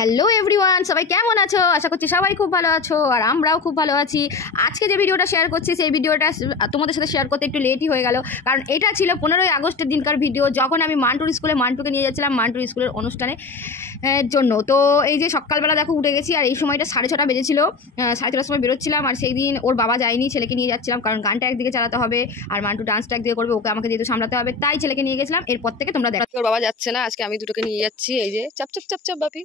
Hello everyone, সবাই কেমন আছো? আশা করছি সবাই খুব ভালো আছো আর আমরাও খুব ভালো আছি। আজকে যে ভিডিওটা শেয়ার করছি সেই ভিডিওটা তোমাদের সাথে শেয়ার করতে একটু লেটই হয়ে গেল, কারণ এটা ছিল 15ই আগস্টের দিনকার ভিডিও, যখন আমি মান্টুকে নিয়ে যাচ্ছিলাম মান্টুর স্কুলের অনুষ্ঠানে জন্য। তো এই যে সকালবেলা দেখো উঠে গেছি, আর এই সময়টা 6:30 বেজেছিল, 6:30টার সময় বেরোচ্ছিলাম। আর সেই দিন ওর বাবা যায়নি, ছেলেকে নিয়ে যাচ্ছিলাম, কারণ গানটা একদিকে চালাতে হবে আর মান্টু ডান্সটা একদিকে করবে, ওকে আমাকে যেহেতু সামলাতে হবে, তাই ছেলেকে নিয়ে গেছিলাম। এরপর থেকে তোমরা দেখো। ওর বাবা যাচ্ছে না, আজকে আমি দুটোকে নিয়ে যাচ্ছি। এই যে চাপ চাপ চাপ চাপ বাপি,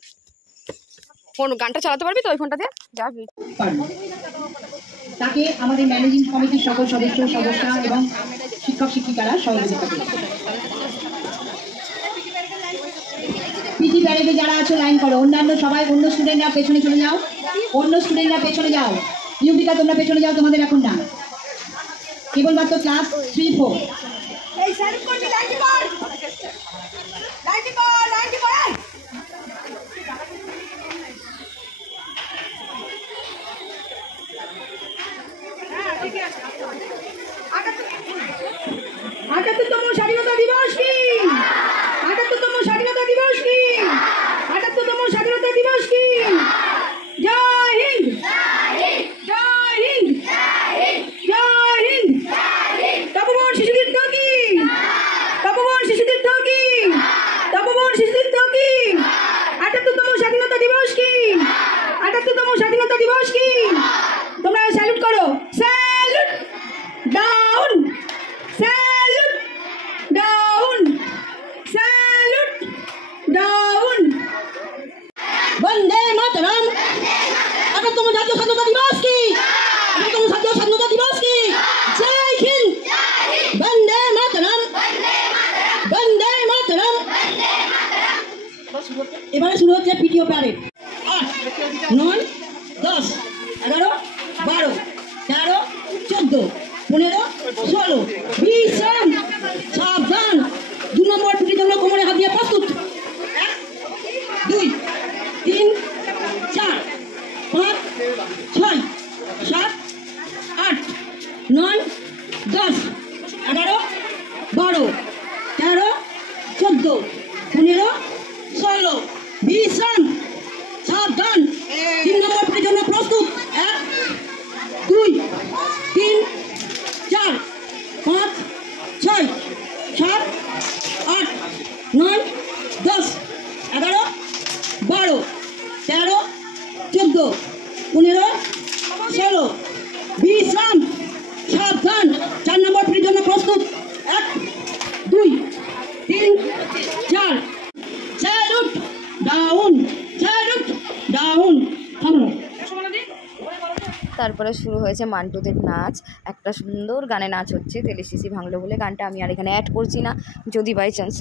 ফোন গানটা চালাতে পারবি তো ওই ফোনটাতে? যাবি। তাকে আমাদের ম্যানেজিং কমিটির সকল সদস্য সদস্যরা এবং শিক্ষক শিক্ষিকারা সহযোগিতা করবে। পিটি প্যারেডে যারা আছো লাইন করো, অন্যান্য সবাই অন্য স্টুডেন্টরা পেছনে চলে যাও, ইউবিকা তোমরা পেছনে যাও, তোমাদের এখন না, কেবলমাত্র ক্লাস 3-4। আটাত্তরতম স্বাধীনতা দিবস কি? 78তম স্বাধীনতা দিবস কি? 78তম স্বাধীনতা দিবস কি? জয় হিন্দ, জয় হিন্দ, জয় হিন্দ। তপবন শিশুদের কি? তপবন শিশুদের কি? তপবন শিশুদের কি? 78তম স্বাধীনতা দিবস কি? 78তম স্বাধীনতা দিবস কি? তোমরা স্যালুট করো, salute down, salute down, salute down. বন্দে মাতরম। 78তম জাতীয় স্বাধীনতা দিবস কি? 78তম জাতীয় স্বাধীনতা দিবস কি? জয় হিন্দ, বন্দে মাতরম, বন্দে মাতরম। এবারে শুরু হচ্ছে পিটিও প্যারেড। 8, 9, 10, 11, 12, 13, 14, 15, 16। বিশ্রাম, সাবধান। 2 নম্বর পিটির জন্য কোমরে হাত দিয়ে প্রস্তুত। 1, 2, 3, 4, 5, 6, 7, 8, 9, 10, 11, 12, 13, 14, 15, 16। বিশ্রাম, সাবধান। 3 নম্বর পিটির জন্য প্রস্তুত। 1, 2, 3, 4, 5, 6, 7, 8, 9, 10, 11, 12, 13, 14, 15, 16। বিশ্রাম, সাবধান। 4 নম্বর পিটির জন্য প্রস্তুত। 1, 2, 3, 4। Salute down, salute down. তারপরে শুরু হয়েছে মান্টুদের নাচ। একটা সুন্দর গানে নাচ হচ্ছে, তেলে শিশি ভাঙলো বলে। গানটা আমি আর এখানে অ্যাড করছি না, যদি বাই চান্স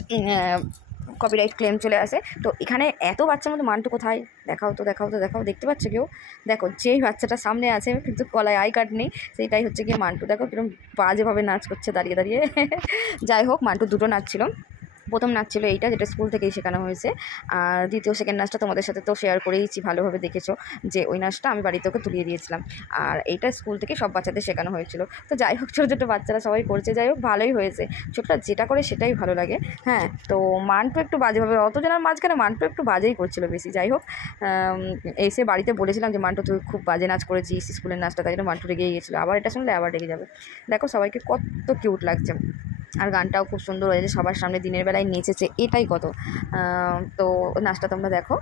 কপিরাইট ক্লেম চলে আসে। তো এখানে এত বাচ্চার মধ্যে মান্টু কোথায়? দেখাও তো, দেখাও তো, দেখাও। দেখতে পাচ্ছ কেউ? দেখো, যেই বাচ্চাটা সামনে আছে কিন্তু গলায় আই কার্ড নেই, সেইটাই হচ্ছে গিয়ে মান্টু। দেখো কিরকম বাজেভাবে নাচ করছে দাঁড়িয়ে দাঁড়িয়ে। যাই হোক, মান্টু দুটো নাচ ছিল। প্রথম নাচ ছিল এইটা, যেটা স্কুল থেকেই শেখানো হয়েছে। আর দ্বিতীয় সেকেন্ড নাচটা তোমাদের সাথে তো শেয়ার করেইছি, ভালোভাবে দেখেছো যে ওই নাচটা আমি বাড়িতে ওকে তুলিয়ে দিয়েছিলাম। আর এইটা স্কুল থেকে সব বাচ্চাদের শেখানো হয়েছিল। তো যাই হোক, ছোটো ছোটো বাচ্চারা সবাই করছে, যাই হোক ভালোই হয়েছে। ছোটরা যেটা করে সেটাই ভালো লাগে। হ্যাঁ, তো মান্টু একটু বাজেভাবে, অতজনের মাঝখানে মান্টু একটু বাজেই করছিল বেশি। যাই হোক, এসে বাড়িতে বলেছিলাম যে মান্টু তুই খুব বাজে নাচ করেছিস স্কুলের নাচটা, তাই জন্য মান্টু রেগেই গিয়েছিলো। আবার এটা শুনলে আবার রেগে যাবে। দেখো সবাইকে কত কিউট লাগছে, আর গানটাও খুব সুন্দর হয়েছে, সবার সামনে দিনের বেলায় নেচেছে, এটাই কত। তো নাচটা তোমরা দেখো।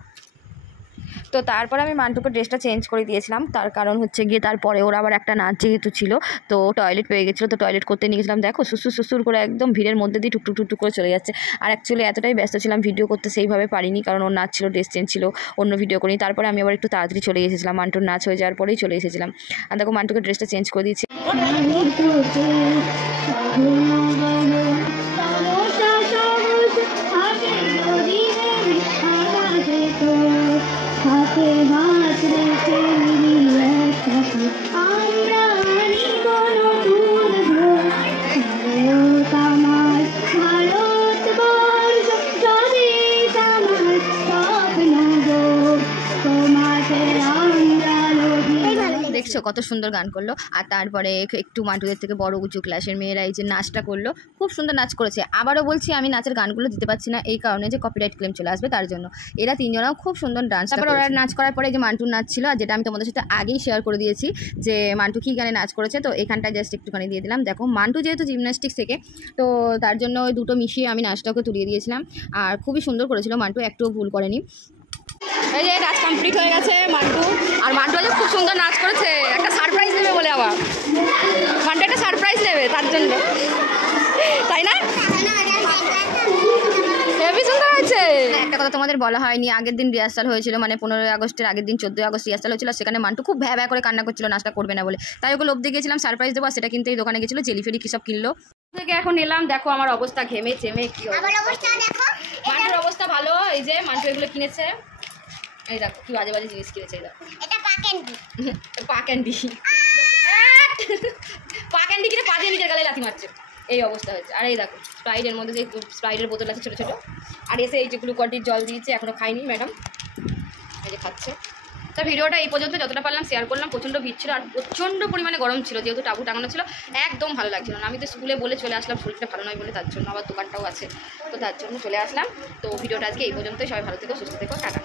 তো তারপর আমি মান্টুকে ড্রেসটা চেঞ্জ করে দিয়েছিলাম, তার কারণ হচ্ছে গিয়ে তারপরে ওর আবার একটা নাচ যেহেতু ছিল, তো টয়লেট পেয়ে গেছিলো, তো টয়লেট করতে নিয়ে গেছিলাম। দেখো সুসুর করে একদম ভিড়ের মধ্যে দিয়ে টুকটুক টুকটুক করে চলে যাচ্ছে। আর অ্যাকচুয়ালি এতটাই ব্যস্ত ছিলাম, ভিডিও করতে সেইভাবে পারিনি, কারণ ওর নাচ ছিল, ড্রেস চেঞ্জ ছিল, অন্য ভিডিও করিনি। তারপরে আমি আবার একটু তাড়াতাড়ি চলে এসেছিলাম, মান্টুর নাচ হয়ে যাওয়ার পরেই চলে এসেছিলাম। আর দেখো মান্টুকে ড্রেসটা চেঞ্জ করে দিয়েছি। দেখছো কত সুন্দর গান করলো। আর তারপরে একটু মান্টুদের থেকে বড় উঁচু ক্লাসের মেয়েরা এই যে নাচটা করলো, খুব সুন্দর নাচ করেছে। আবারও বলছি আমি নাচের গানগুলো দিতে পারছি না এই কারণে যে কপিরাইট ক্লেম চলে আসবে তার জন্য। এরা তিনজনাও খুব সুন্দর ডান্স। তারপর ওরা নাচ করার পরে যে মান্টুর নাচ ছিল, আর যেটা আমি তোমাদের সাথে আগেই শেয়ার করে দিয়েছি যে মান্টু কী গানে নাচ করেছে, তো এখানটা জাস্ট একটুখানি দিয়ে দিলাম। দেখো মান্টু যেহেতু জিমন্যাস্টিক্স থেকে, তো তার জন্য ওই দুটো মিশিয়ে আমি নাচটাকে তুলিয়ে দিয়েছিলাম। আর খুবই সুন্দর করেছিল মান্টু, একটুও ভুল করেনি। এই যে নাচ কমপ্লিট হয়ে গেছে মান্টু, আর মান্টু আজ খুব সুন্দর নাচ করেছে। একটা সারপ্রাইজ নেবে বলে, আবার মান্টু একটা সারপ্রাইজ নেবে তার জন্য, তাই না? হেবি সুন্দর হয়েছে। একটা কথা তোমাদের বলা হয়নি, আগের দিন রিহার্সাল হয়েছিল, মানে 15ই আগস্টের আগের দিন 14ই আগস্ট রিহার্সাল হয়েছিল। সেখানে মান্টু খুব ভ্যা করে কান্না করছিল নাচটা করবে না বলে, তাই ওকে লোভ দিয়ে গেছিলাম সারপ্রাইজ দেবো। সেটা কিন্তু এই দোকানে গেছিলো, জেলিফেরি কী সব কিনলো থেকে এখন এলাম। দেখো আমার অবস্থা, ঘেমে চেমে কি অবস্থা। মান্টুর অবস্থা ভালো, এই যে মান্টু এগুলো কিনেছে, এই দেখো কি বাজে বাজে জিনিস কিনেছে। এই দেখো এটা পা ক্যান্ডি কিনে পা দিয়ে নিজের গালে লাথি মারছে, এই অবস্থা হয়েছে। আর এই দেখো স্প্রাইটের মধ্যে যে স্প্রাইটের বোতল আছে ছোটো ছোটো, আর এসে এই যে গ্লুকন্ডির জল দিয়েছে, এখনও খাইনি ম্যাডাম, এই যে খাচ্ছে। তা ভিডিওটা এই পর্যন্ত যতটা পারলাম শেয়ার করলাম। প্রচণ্ড ভিড় ছিল আর প্রচণ্ড পরিমাণে গরম ছিল, যেহেতু টাবু টাঙানো ছিল, একদম ভালো লাগছিল না। আমি তো স্কুলে বলে চলে আসলাম শরীরটা ভালো নয় বলে, তার জন্য আবার দোকানটাও আছে, তো তার জন্য চলে আসলাম। তো ভিডিওটা আজকে এই পর্যন্তই। সবাই ভালো থেকো, সুস্থ থেকো, টাটা।